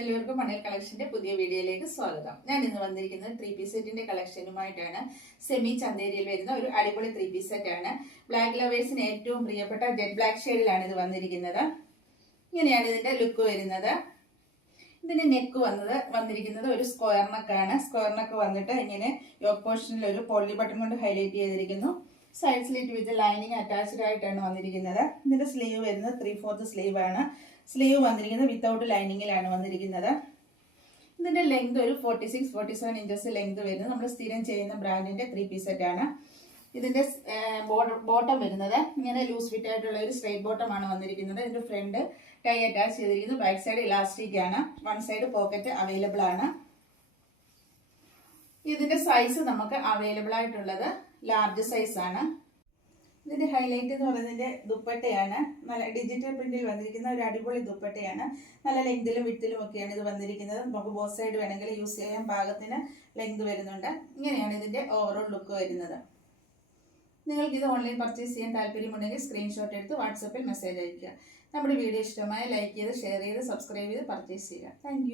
എല്ലാവർക്കും മണൽ കളക്ഷന്റെ പുതിയ വീഡിയോയിലേക്ക് സ്വാഗതം. ഞാൻ ഇന്ന് വന്നിരിക്കുന്നത് 3 പീസ് സെറ്റിന്റെ കളക്ഷനുമായിട്ടാണ്. സെമി ചന്തേരിയിൽ വരുന്ന ഒരു അടിപൊളി 3 പീസ് സെറ്റ് ആണ്. ബ്ലാക്ക് ലവേഴ്സിന് ഏറ്റവും പ്രിയപ്പെട്ട ജെറ്റ് ബ്ലാക്ക് ഷെയ്ഡിലാണ് ഇത് വന്നിരിക്കുന്നത്. ഇങ്ങനെയാണ് ഇതിന്റെ ലുക്ക് വരുന്നത്. ഇതിന്റെ നെക്ക് വന്നിരിക്കുന്നത് ഒരു സ്ക്വയർ നെക്കാണ്. സ്ക്വയർ നെക്ക് വന്നിട്ട് ഇങ്ങനെ യോക്ക് പോർഷനിൽ ഒരു പോളി ബട്ടൺ കൊണ്ട് ഹൈലൈറ്റ് ചെയ്തിരിക്കുന്നു. Side slit with lining attached ആയിട്ടാണ് വന്നിരിക്കുന്നത്. ഇതിന്റെ സ്ലീവ് വരുന്നത് 3/4 സ്ലീവ് ആണ്. സ്ലീവ് വന്നിരിക്കുന്നത് വിത്തൗട്ട് ലൈനിങ്ങിലാണ് വന്നിരിക്കുന്നത്. ഇതിന്റെ ലെങ്ത് ഒരു 46-47 ഇഞ്ചസ് ലെങ്ത് വരുന്നത്. നമ്മൾ സ്ഥിരം ചെയ്യുന്ന ബ്രാൻഡിന്റെ 3 പീസ് സെറ്റ് ആണ്. ഇതിന്റെ ബോട്ടം വരുന്നത് ഇങ്ങനെ ലൂസ് ഫിറ്റ് ആയിട്ടുള്ള ഒരു സ്ട്രൈറ്റ് ബോട്ടം ആണ് വന്നിരിക്കുന്നത്. ഇതിന്റെ ഫ്രണ്ട് ടൈ അറ്റാച്ച് ചെയ്തിരിക്കുന്നു. ബാക്ക് സൈഡ് ഇലാസ്റ്റിക് ആണ്. വൺ സൈഡ് പോക്കറ്റ് അവൈലബിൾ ആണ്. ഇതിന്റെ സൈസ് നമുക്ക് അവൈലബിൾ ആയിട്ടുള്ളത് ലാർജ് സൈസ് ആണ്. ഇതിന്റെ ഹൈലൈറ്റ് എന്ന് പറയുന്നതിന്റെ ദുപ്പട്ടയാണ്. നല്ല ഡിജിറ്റൽ പ്രിന്റിൽ വന്നിരിക്കുന്ന ഒരു അടിപൊളി ദുപ്പട്ടയാണ്. നല്ല ലെങ്തിലും വിട്ടിലും ഒക്കെയാണ് ഇത് വന്നിരിക്കുന്നത്. നമുക്ക് ബോത്ത് സൈഡ് വേണമെങ്കിൽ യൂസ് ചെയ്യാൻ പാകത്തിന് ലെങ്ത് വരുന്നുണ്ട്. ഇങ്ങനെയാണ് ഇതിന്റെ ഓവറോൾ ലുക്ക് വരുന്നത്. നിങ്ങൾക്ക് ഇത് ഓൺലൈൻ പർച്ചേസ് ചെയ്യാൻ താല്പര്യമുണ്ടെങ്കിൽ സ്ക്രീൻഷോട്ട് എടുത്ത് വാട്സപ്പിൽ മെസ്സേജ് അയയ്ക്കുക. നമ്മുടെ വീഡിയോ ഇഷ്ടമായ ലൈക്ക് ചെയ്ത് ഷെയർ ചെയ്ത് സബ്സ്ക്രൈബ് ചെയ്ത് പർച്ചേസ് ചെയ്യുക. താങ്ക്